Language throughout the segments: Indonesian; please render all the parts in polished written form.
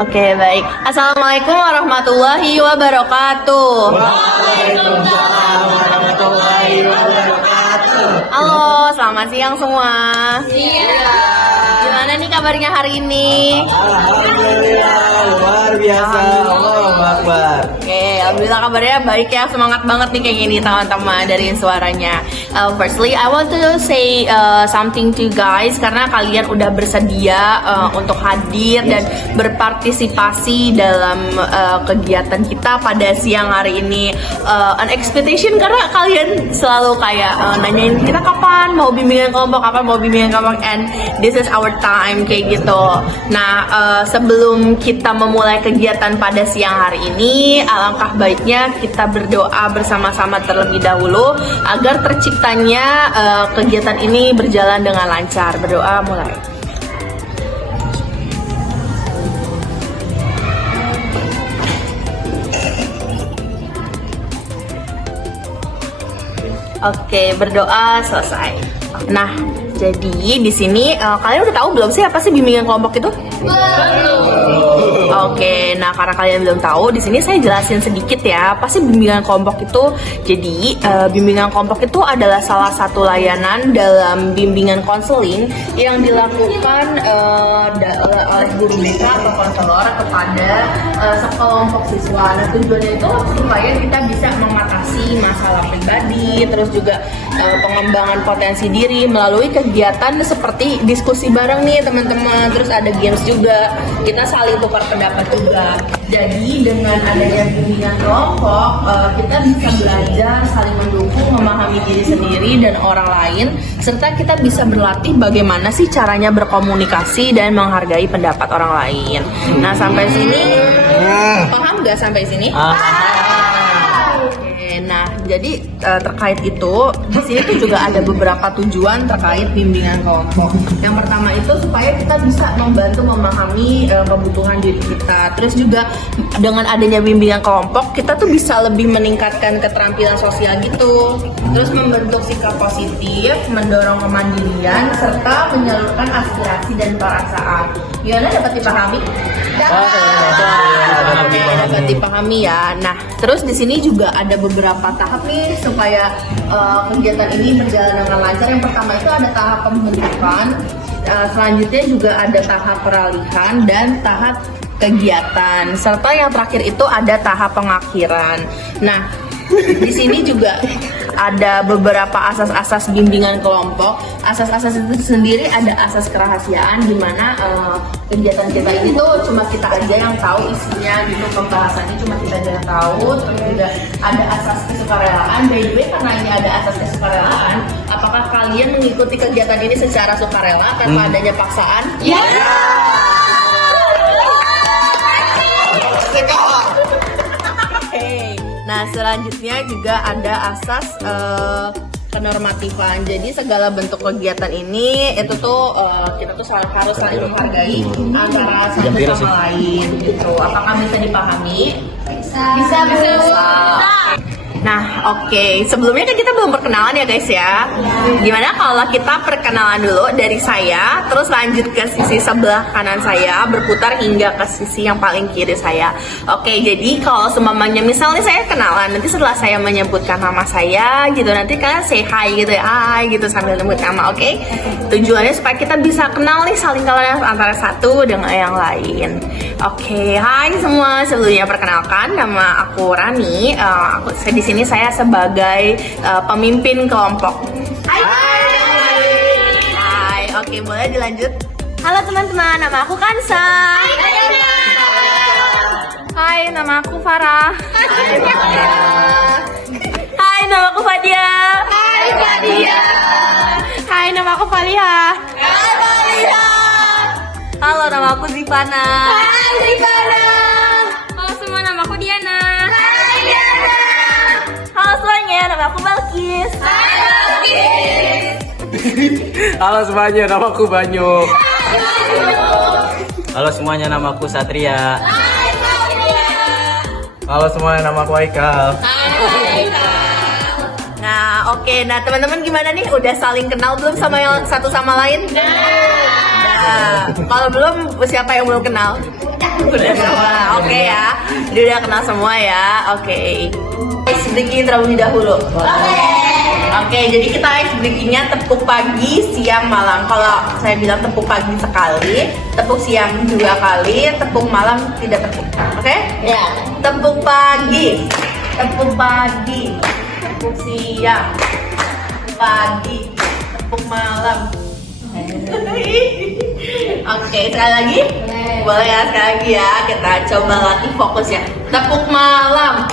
Oke, baik. Assalamualaikum warahmatullahi wabarakatuh. Waalaikumsalam warahmatullahi wabarakatuh. Halo, selamat siang semua. Iya. Gimana nih kabarnya hari ini? Alhamdulillah, luar biasa. Allahu Akbar. Oke, alhamdulillah kabarnya baik ya. Semangat banget nih kayak gini teman-teman dari suaranya. Firstly, I want to say something to you guys karena kalian udah bersedia untuk hadir dan berpartisipasi dalam kegiatan kita pada siang hari ini. An expectation karena kalian selalu kayak nanyain kita kapan mau bimbingan kelompok, and this is our time kayak gitu. Nah, sebelum kita memulai kegiatan pada siang hari ini, alangkah baiknya kita berdoa bersama-sama terlebih dahulu agar terciptanya kegiatan ini berjalan dengan lancar. Berdoa mulai. Oke, berdoa selesai. Nah, jadi di sini kalian udah tahu belum sih apa sih bimbingan kelompok itu? Oke, nah karena kalian belum tahu, di sini saya jelasin sedikit ya. Apa sih bimbingan kelompok itu? Jadi bimbingan kelompok itu adalah salah satu layanan dalam bimbingan konseling yang dilakukan oleh guru BK atau konselor kepada sekelompok siswa. Nah, tujuannya itu supaya kita bisa mengatasi masalah pribadi, terus juga pengembangan potensi diri melalui kegiatan seperti diskusi bareng nih teman-teman. Terus ada games juga, kita saling tukar pendapat juga. Jadi dengan adanya bimbingan kelompok, kita bisa belajar saling mendukung, memahami diri sendiri dan orang lain, serta kita bisa berlatih bagaimana sih caranya berkomunikasi dan menghargai pendapat orang lain. Nah, sampai sini paham nggak sampai sini? Nah, jadi terkait itu di sini tuh juga ada beberapa tujuan terkait bimbingan kelompok. Yang pertama itu supaya kita bisa membantu memahami kebutuhan diri kita. Terus juga dengan adanya bimbingan kelompok, kita tuh bisa lebih meningkatkan keterampilan sosial gitu. Terus membentuk sikap positif, mendorong kemandirian, serta menyalurkan aspirasi dan perasaan. Gimana, dapat dipahami? Dapat dipahami ya. Nah, terus di sini juga ada beberapa tahap nih supaya kegiatan ini berjalan dengan lancar. Yang pertama itu ada tahap pembentukan, selanjutnya juga ada tahap peralihan dan tahap kegiatan, serta yang terakhir itu ada tahap pengakhiran. Nah, di sini juga ada beberapa asas-asas bimbingan kelompok. Asas-asas itu sendiri ada asas kerahasiaan, di mana kegiatan kita ini tuh cuma kita aja yang tahu isinya gitu, pembahasannya cuma kita aja yang tahu. Terus juga ada asas kesukarelaan. By the way, karena ini ada asas kesukarelaan, apakah kalian mengikuti kegiatan ini secara sukarela tanpa adanya paksaan? Ya. Nah, selanjutnya juga ada asas kenormatifan. Jadi segala bentuk kegiatan ini itu tuh kita tuh harus saling menghargai antara satu sama lain gitu. Apakah bisa dipahami? Bisa. Nah, oke. Sebelumnya kan kita belum perkenalan ya guys ya. Gimana kalau kita perkenalan dulu dari saya, terus lanjut ke sisi sebelah kanan saya, berputar hingga ke sisi yang paling kiri saya. Oke, jadi kalau seumpamanya misalnya saya kenalan, nanti setelah saya menyebutkan nama saya gitu, nanti kalian say hi gitu ya, hi gitu sambil nyebut nama, oke? Tujuannya supaya kita bisa kenal nih, saling kenal antara satu dengan yang lain. Oke, hai semua. Sebelumnya perkenalkan, nama aku Rani. Di sini saya sebagai pemimpin kelompok. Hai. Oke, boleh dilanjut. Halo teman-teman, nama aku Kansa. Hai, nama aku Farah. Hai, nama aku Fadia. Hai, nama aku Faliha. Halo, nama aku Zivana. Halo semua, nama aku Diana. Halo semuanya, nama aku Balkis. Halo semuanya, nama aku Banyu. Halo semuanya, nama aku Satria. Halo semuanya, nama aku Aikal. Nah, oke. Nah, teman-teman gimana nih? Udah saling kenal belum sama yang satu sama lain? Nah, kalau belum, siapa yang belum kenal? Udah semua, oke ya. Jadi udah kenal semua ya, oke. Ice breaking terlebih dahulu. Oke, jadi kita ice breakingnya tepuk pagi, siang, malam. Kalau saya bilang tepuk pagi sekali, tepuk siang 2 kali, tepuk malam tidak tepuk. Oke? Ya. Tepuk pagi, tepuk pagi, tepuk siang, tepuk pagi, tepuk malam. Oke, sekali lagi? Boleh ya, sekali lagi ya. Kita coba latih fokus ya. Tepuk malam.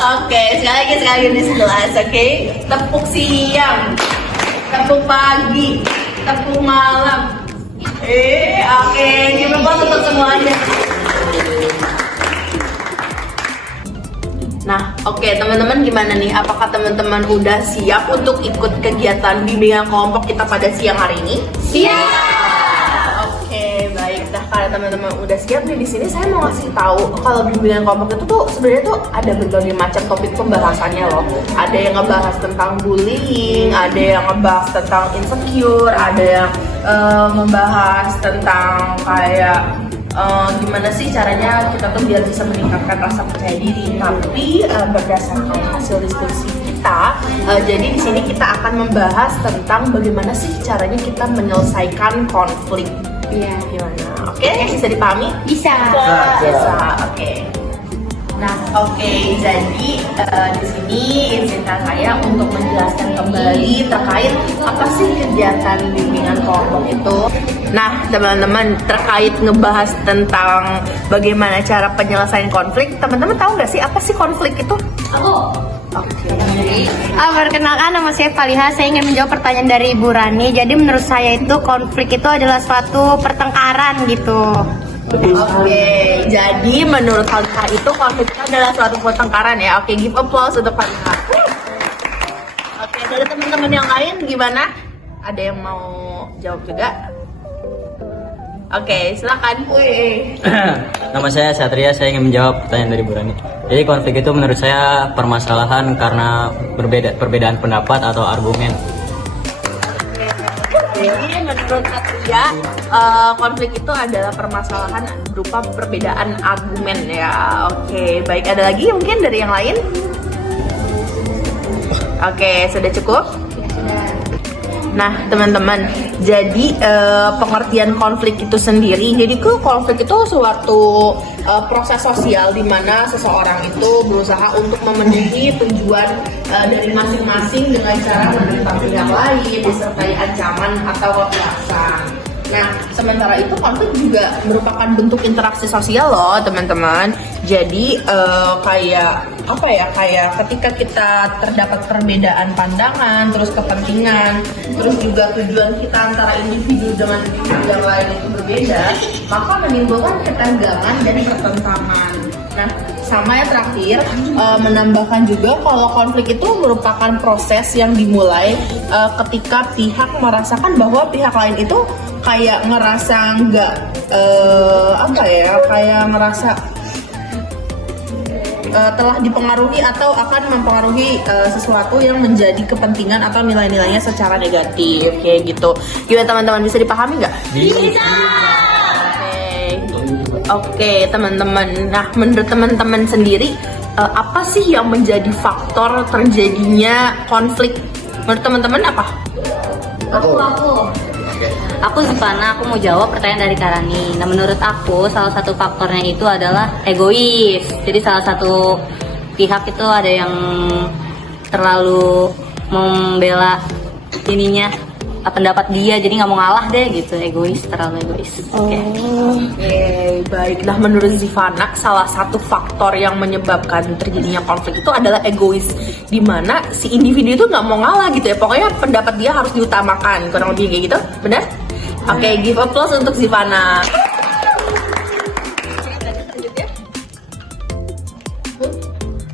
Oke, sekali lagi di sekelas, oke? Tepuk siang, tepuk pagi, tepuk malam. Oke, gimana untuk semuanya? Nah, oke teman-teman, gimana nih? Apakah teman-teman udah siap untuk ikut kegiatan bimbingan kelompok kita pada siang hari ini? Siap. Oke, baik. Nah, kalau teman-teman udah siap nih, di sini saya mau ngasih tahu kalau bimbingan kelompok itu tuh sebenarnya tuh ada berbagai macam topik pembahasannya loh. Ada yang ngebahas tentang bullying, ada yang ngebahas tentang insecure, ada yang membahas tentang kayak gimana sih caranya kita tuh biar bisa meningkatkan rasa percaya diri. Tapi berdasarkan hasil diskusi kita, jadi di sini kita akan membahas tentang bagaimana sih caranya kita menyelesaikan konflik. Iya, gimana? Oke, bisa dipahami? Bisa. Oke. Nah, oke. Jadi di sini izinkan saya untuk menjelaskan kembali terkait apa sih kegiatan bimbingan kelompok itu. Nah, teman-teman, terkait ngebahas tentang bagaimana cara penyelesaian konflik, teman-teman tahu nggak sih apa sih konflik itu? Aku. Oke. Perkenalkan, nama saya Faliha. Saya ingin menjawab pertanyaan dari Ibu Rani. Jadi menurut saya itu konflik itu adalah suatu pertengkaran gitu. Oke, jadi menurut Faliha itu konflik itu adalah suatu pertengkaran ya. Oke, give applause untuk Faliha. Oke, dari teman-teman yang lain gimana? Ada yang mau jawab juga? Oke, silakan. Nama saya Satria, saya ingin menjawab pertanyaan dari Bu Rani. Jadi konflik itu menurut saya permasalahan karena perbedaan pendapat atau argumen. Jadi menurut Satria, konflik itu adalah permasalahan berupa perbedaan argumen ya. Oke, baik, ada lagi mungkin dari yang lain? Oke, sudah cukup? Nah, teman-teman, jadi pengertian konflik itu sendiri, jadi konflik itu suatu proses sosial di mana seseorang itu berusaha untuk memenuhi tujuan dari masing-masing dengan cara menentang pihak lain, disertai ancaman atau kekerasan. Nah, sementara itu konflik juga merupakan bentuk interaksi sosial loh, teman-teman. Jadi kayak apa ya? Kayak ketika kita terdapat perbedaan pandangan, terus kepentingan, terus juga tujuan kita antara individu dengan individu yang lain itu berbeda, maka menimbulkan ketegangan dan pertentangan. Nah, sama yang terakhir, menambahkan juga kalau konflik itu merupakan proses yang dimulai ketika pihak merasakan bahwa pihak lain itu kayak ngerasa nggak kayak ngerasa telah dipengaruhi atau akan mempengaruhi sesuatu yang menjadi kepentingan atau nilai-nilainya secara negatif kayak gitu. Gimana teman-teman, bisa dipahami nggak? Bisa. Oke, teman-teman. Nah, menurut teman-teman sendiri, apa sih yang menjadi faktor terjadinya konflik? Menurut teman-teman apa? Aku Zivana, aku mau jawab pertanyaan dari Karani. Nah, menurut aku salah satu faktornya itu adalah egois. Jadi salah satu pihak itu ada yang terlalu membela pendapat dia, jadi nggak mau ngalah deh gitu, terlalu egois. Oke, baik. Nah, menurut Zivana, salah satu faktor yang menyebabkan terjadinya konflik itu adalah egois, dimana si individu itu nggak mau ngalah gitu ya. Pokoknya pendapat dia harus diutamakan, kurang lebih kayak gitu, benar? Oke, give applause untuk Zivana.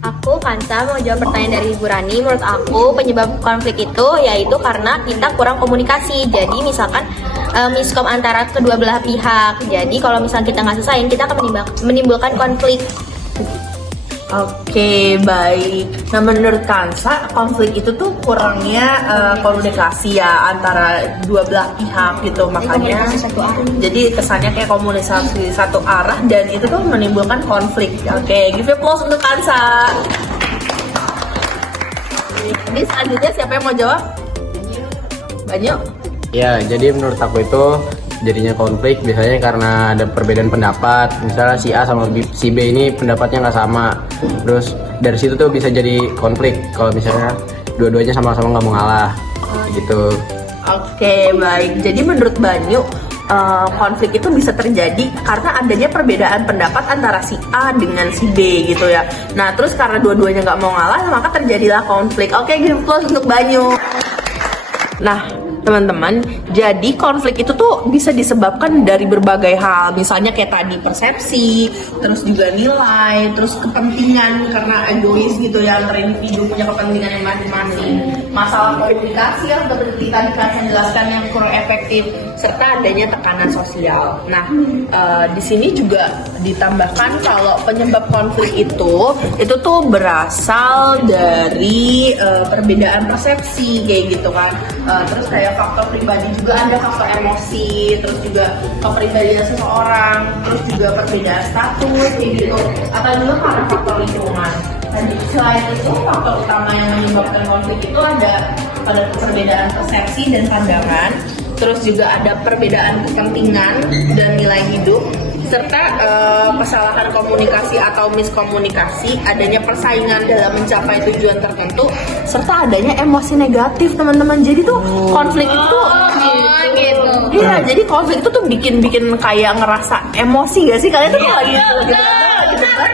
Aku Kansa mau jawab pertanyaan dari Ibu Rani. Menurut aku penyebab konflik itu yaitu karena kita kurang komunikasi. Jadi misalkan miskom antara kedua belah pihak. Jadi kalau misalnya kita nggak selesaiin, kita akan menimbulkan konflik. Oke, baik. Nah, menurut Kansa, konflik itu tuh kurangnya komunikasi ya antara dua belah pihak gitu. Makanya jadi kesannya kayak komunikasi satu arah dan itu tuh menimbulkan konflik. Oke, give applause untuk Kansa. Ini selanjutnya siapa yang mau jawab? Banyu. Ya, jadi menurut aku itu jadinya konflik biasanya karena ada perbedaan pendapat. Misalnya si A sama si B ini pendapatnya nggak sama. Terus dari situ tuh bisa jadi konflik kalau misalnya dua-duanya sama-sama nggak mau ngalah gitu. Oke, baik. Jadi menurut Banyu, konflik itu bisa terjadi karena adanya perbedaan pendapat antara si A dengan si B gitu ya. Nah, terus karena dua-duanya nggak mau ngalah, maka terjadilah konflik. Oke, give applause untuk Banyu. Nah, teman-teman, jadi konflik itu tuh bisa disebabkan dari berbagai hal. Misalnya kayak tadi persepsi, terus juga nilai, terus kepentingan karena egois gitu ya, antara individu punya kepentingan yang masing-masing. Masalah komunikasi yang seperti tadi Kansa jelaskan yang kurang efektif, serta adanya tekanan sosial. Nah, di sini juga ditambahkan kalau penyebab konflik itu tuh berasal dari perbedaan persepsi kayak gitu kan. Terus kayak faktor pribadi juga ada faktor emosi, terus juga kepribadian seseorang, terus juga perbedaan status kayak gitu, atau juga karena faktor lingkungan. Dan selain itu faktor utama yang menyebabkan konflik itu ada pada perbedaan persepsi dan pandangan, terus juga ada perbedaan kepentingan dan nilai hidup, serta kesalahan komunikasi atau miskomunikasi, adanya persaingan dalam mencapai tujuan tertentu, serta adanya emosi negatif teman-teman. Jadi tuh konflik itu gitu. iya, jadi konflik itu tuh bikin kayak ngerasa emosi gak sih kalian tuh lagi debat.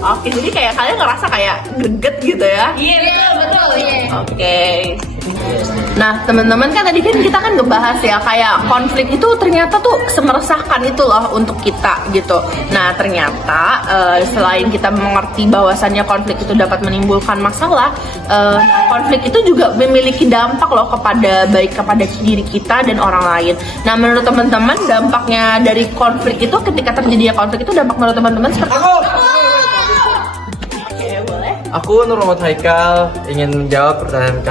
Oke, jadi kayak kalian ngerasa kayak greget gitu ya. Iya, betul. Oke. Nah, teman-teman kan tadi kan kita kan ngebahas ya kayak konflik itu ternyata tuh semeresahkan itu loh untuk kita gitu. Nah, ternyata selain kita mengerti bahwasannya konflik itu dapat menimbulkan masalah, konflik itu juga memiliki dampak loh kepada diri kita dan orang lain. Nah, menurut teman-teman dampaknya dari konflik itu ketika terjadinya konflik itu dampak menurut teman-teman seperti apa? Aku Nur Muhammad Haikal ingin menjawab pertanyaan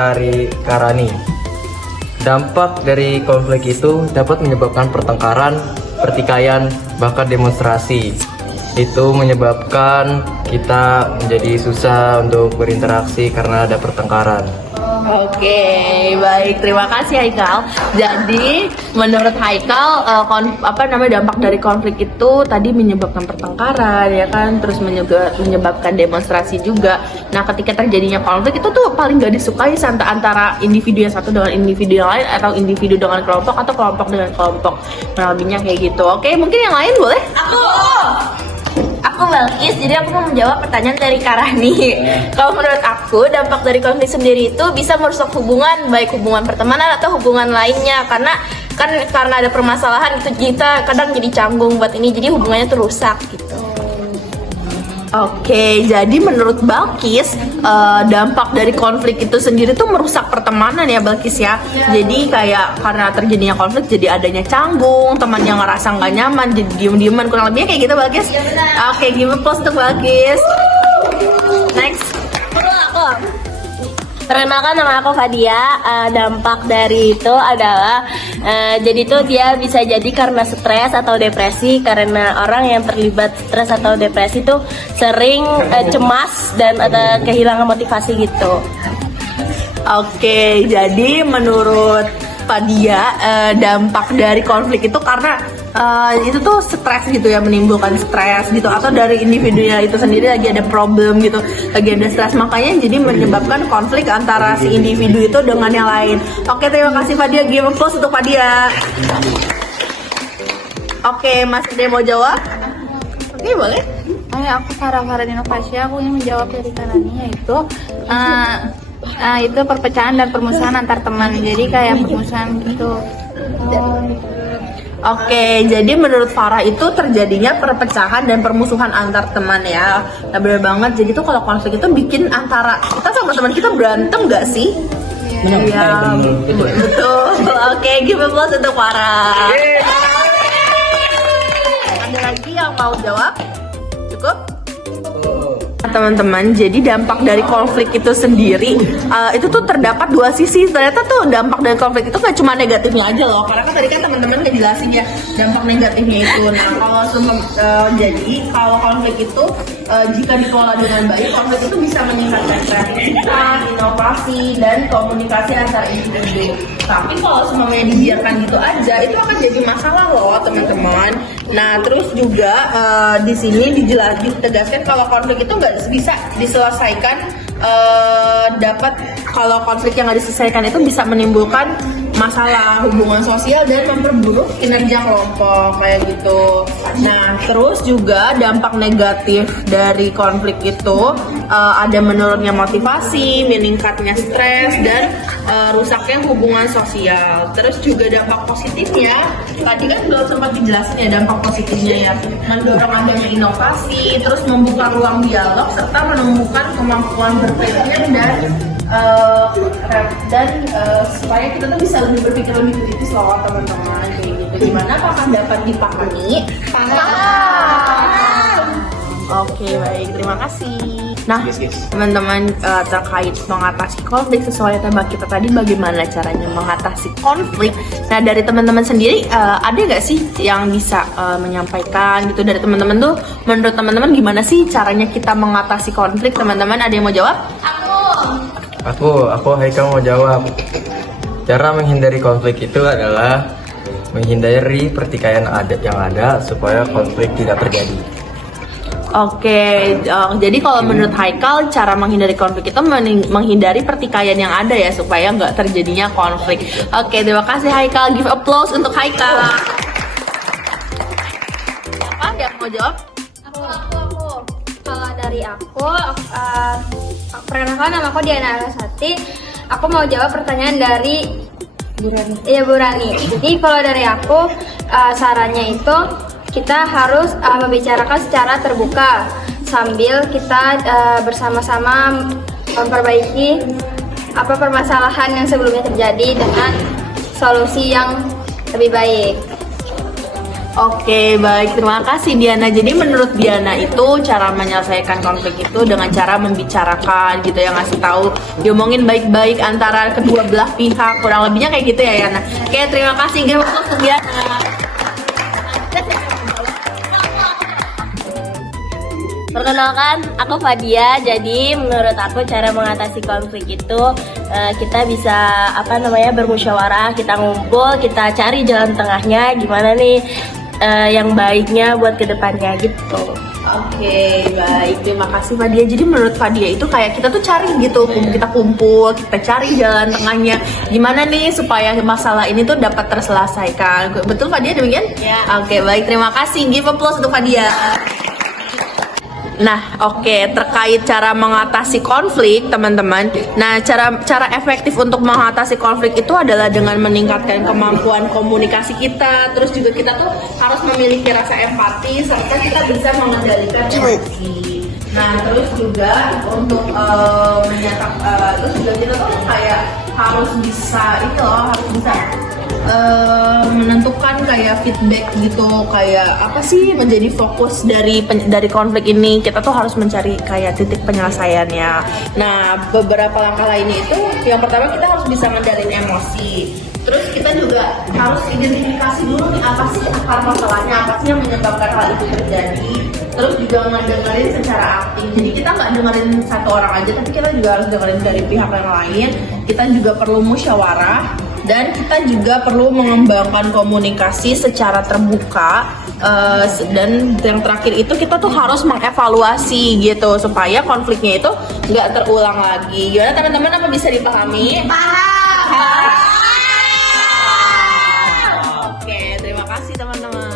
Karani. Dampak dari konflik itu dapat menyebabkan pertengkaran, pertikaian, bahkan demonstrasi. Itu menyebabkan kita menjadi susah untuk berinteraksi karena ada pertengkaran. Oke, baik, terima kasih Haikal. Jadi menurut Haikal, dampak dari konflik itu tadi menyebabkan pertengkaran, ya kan, terus menyebabkan demonstrasi juga. Nah, ketika terjadinya konflik itu tuh paling gak disukai antara individu yang satu dengan individu yang lain, atau individu dengan kelompok, atau kelompok dengan kelompok. Nah, lebihnya kayak gitu. Oke, mungkin yang lain boleh? Aku Balkis, jadi aku mau menjawab pertanyaan dari Karani. Kalau menurut aku, dampak dari konflik sendiri itu bisa merusak hubungan, baik hubungan pertemanan atau hubungan lainnya. Karena ada permasalahan itu kita kadang jadi canggung buat ini, jadi hubungannya tuh rusak gitu. Oke, jadi menurut Balkis, dampak dari konflik itu sendiri tuh merusak pertemanan ya Balkis ya. Jadi kayak karena terjadinya konflik jadi adanya canggung, teman yang ngerasa nggak nyaman, jadi diem-dieman, kurang lebihnya kayak gitu Balkis. Oke, give applause untuk Balkis. Next. Perkenalkan, nama aku Fadia. Dampak dari itu adalah jadi tuh dia bisa jadi karena stres atau depresi, karena orang yang terlibat stres atau depresi tuh sering cemas dan ada kehilangan motivasi gitu. Oke, jadi menurut Fadia, dampak dari konflik itu karena itu tuh stres gitu ya, menimbulkan stres gitu, atau dari individunya itu sendiri lagi ada problem gitu, lagi ada stres, makanya jadi menyebabkan konflik antara si individu itu dengan yang lain. Oke, terima kasih Fadia, give applause untuk Fadia. Oke, Mas Ade mau jawab? Oke, boleh. Aku Farah Faradina Fasya, aku ingin menjawab dari Karani, yaitu itu perpecahan dan permusuhan antar teman, jadi kayak permusuhan gitu. Oke, jadi menurut Farah itu terjadinya perpecahan dan permusuhan antar teman ya. Nah, bener banget. Jadi tuh kalau konflik itu bikin antara kita sama teman kita berantem gak sih? Iya, betul. Oke, give applause untuk Farah. Ada lagi yang mau jawab? Cukup? teman-teman, jadi dampak dari konflik itu sendiri itu tuh terdapat dua sisi. Ternyata tuh dampak dari konflik itu gak cuma negatifnya aja loh, karena kan tadi kan teman-teman ngejelasin ya dampak negatifnya itu. Nah kalau jadi kalau konflik itu jika dikelola dengan baik, konflik itu bisa meningkatkan kreativitas, inovasi, dan komunikasi antar individu. Tapi kalau semuanya dibiarkan gitu aja, itu akan jadi masalah loh teman-teman. Nah terus juga di sini ditegaskan kalau konflik itu nggak bisa diselesaikan kalau konflik yang nggak diselesaikan itu bisa menimbulkan masalah hubungan sosial dan memperburuk kinerja kelompok kayak gitu. Nah terus juga dampak negatif dari konflik itu ada menurunnya motivasi, meningkatnya stres, dan rusaknya hubungan sosial. Terus juga dampak positifnya, tadi kan belum sempat dijelasin ya dampak positifnya ya, mendorong adanya inovasi, terus membuka ruang dialog, serta menemukan kemampuan berpikir dan supaya kita tuh bisa lebih berpikir lebih kritis loh teman-teman kayak gitu. Gimana, apakah dapat dipahami? Oke, baik, terima kasih. Nah, teman-teman, terkait mengatasi konflik sesuai tema kita tadi, bagaimana caranya mengatasi konflik? Nah, dari teman-teman sendiri, ada nggak sih yang bisa menyampaikan gitu dari teman-teman tuh? Menurut teman-teman gimana sih caranya kita mengatasi konflik? Teman-teman ada yang mau jawab? Aku Haikal mau jawab. Cara menghindari konflik itu adalah menghindari pertikaian yang ada supaya konflik tidak terjadi. Oke, jadi kalau menurut Haikal, cara menghindari konflik itu menghindari pertikaian yang ada ya, supaya nggak terjadinya konflik. Oke, terima kasih Haikal. Give applause untuk Haikal. Siapa yang mau jawab? Aku. Kalau dari aku, perkenalkan nama aku Diana Arasati. Aku mau jawab pertanyaan dari Burani. Iya, Burani. Jadi kalau dari aku, sarannya itu kita harus membicarakan secara terbuka sambil kita bersama-sama memperbaiki permasalahan yang sebelumnya terjadi dengan solusi yang lebih baik. Oke, baik, terima kasih Diana. Jadi menurut Diana itu cara menyelesaikan konflik itu dengan cara membicarakan gitu ya, ngasih tahu, diomongin baik-baik antara kedua belah pihak, kurang lebihnya kayak gitu ya Yana. Oke, terima kasih untuk Diana. Perkenalkan, aku Fadia. Jadi menurut aku cara mengatasi konflik itu kita bisa bermusyawarah, kita ngumpul, kita cari jalan tengahnya gimana nih yang baiknya buat kedepannya gitu. Oke, baik, terima kasih Fadia. Jadi menurut Fadia itu kayak kita tuh cari gitu, kita kumpul, kita cari jalan tengahnya gimana nih supaya masalah ini tuh dapat terselesaikan. Betul Fadia, demikian? Ya. Oke, baik, terima kasih. Give applause untuk Fadia. Nah, oke, terkait cara mengatasi konflik, teman-teman. Nah, cara efektif untuk mengatasi konflik itu adalah dengan meningkatkan kemampuan komunikasi kita. Terus juga kita tuh harus memiliki rasa empati serta kita bisa mengendalikan emosi. Nah, terus juga untuk terus juga kita tuh kayak harus bisa menentukan kayak feedback gitu, kayak apa sih menjadi fokus dari konflik ini. Kita tuh harus mencari kayak titik penyelesaiannya. Nah, beberapa langkah lainnya itu, yang pertama kita harus bisa mengendalikan emosi. Terus kita juga harus identifikasi dulu nih apa sih akar masalahnya, apa sih yang menyebabkan hal itu terjadi. Terus juga ngedengerin secara aktif. Jadi kita nggak dengerin satu orang aja, tapi kita juga harus dengerin dari pihak yang lain. Kita juga perlu musyawarah. Dan kita juga perlu mengembangkan komunikasi secara terbuka, dan yang terakhir itu kita tuh harus mengevaluasi gitu supaya konfliknya itu nggak terulang lagi. Gimana teman-teman, apa bisa dipahami? Paham. Oke, terima kasih teman-teman.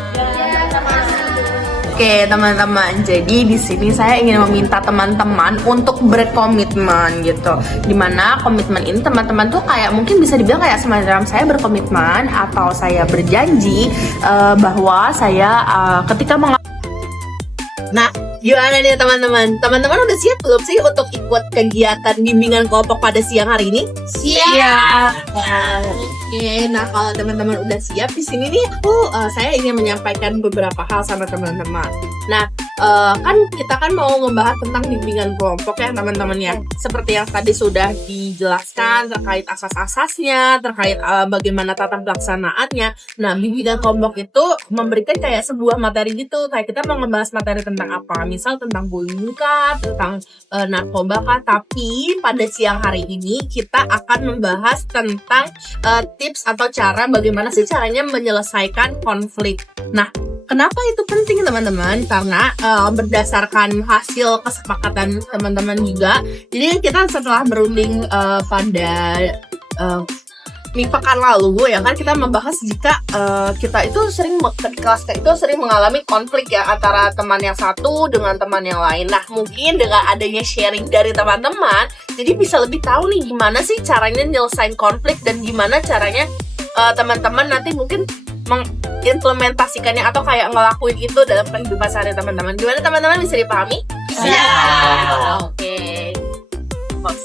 Oke teman-teman, jadi di sini saya ingin meminta teman-teman untuk berkomitmen gitu. Dimana komitmen ini teman-teman tuh kayak mungkin bisa dibilang kayak semacam saya berkomitmen atau saya berjanji bahwa saya ketika Nah, gimana nih teman-teman? Teman-teman udah siap belum sih untuk ikut kegiatan bimbingan kelompok pada siang hari ini? Siap. Oke, nah kalau teman-teman udah siap, di sini nih saya ingin menyampaikan beberapa hal sama teman-teman. Nah, kan kita kan mau ngebahas tentang bimbingan kelompok ya teman-teman ya. Seperti yang tadi sudah dijelaskan terkait asas-asasnya, terkait bagaimana tata pelaksanaannya. Nah, bimbingan kelompok itu memberikan kayak sebuah materi gitu. Kayak kita mau ngebahas materi tentang apa? Misal tentang bullying kah, tentang narkoba kah. Tapi pada siang hari ini kita akan membahas tentang tips atau cara bagaimana sih caranya menyelesaikan konflik. Nah, kenapa itu penting teman-teman? Karena berdasarkan hasil kesepakatan teman-teman juga. Jadi kita setelah berunding pada pekan lalu ya kan, kita membahas jika kita itu sering di kelas itu sering mengalami konflik ya antara teman yang satu dengan teman yang lain. Nah, mungkin dengan adanya sharing dari teman-teman, jadi bisa lebih tahu nih gimana sih caranya nyelesain konflik dan gimana caranya teman-teman nanti mungkin mengimplementasikannya atau kayak ngelakuin itu dalam kehidupan sehari teman-teman. Gimana teman-teman, bisa dipahami? Ya.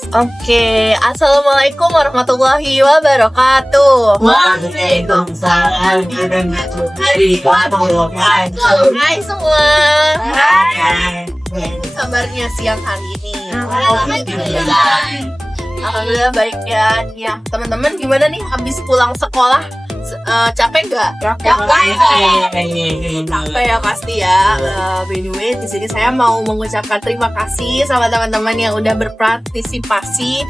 Oke, assalamualaikum warahmatullahi wabarakatuh. Waalaikumsalam warahmatullahi wabarakatuh. Hai semua. Hai. Kabarnya siang hari ini? Alhamdulillah baik ya. Ya, teman-teman gimana nih habis pulang sekolah? Capek nggak? Capek ya pasti ya. By the way, di sini saya mau mengucapkan terima kasih sama teman-teman yang udah berpartisipasi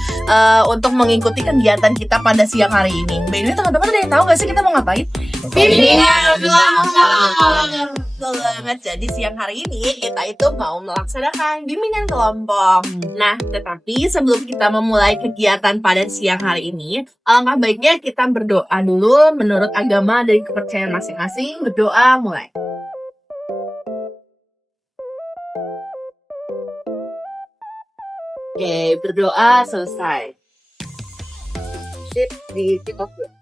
untuk mengikuti kegiatan kita pada siang hari ini. By the way, teman-teman ada yang tahu nggak sih kita mau ngapain? Bimbingan kelompok. Betul banget. Jadi siang hari ini kita itu mau melaksanakan bimbingan kelompok. Nah, tetapi sebelum kita memulai kegiatan pada siang hari ini, alangkah baiknya kita berdoa dulu menurut agama dan kepercayaan masing-masing. Berdoa mulai. Oke, berdoa selesai. Sip, di kick off dulu.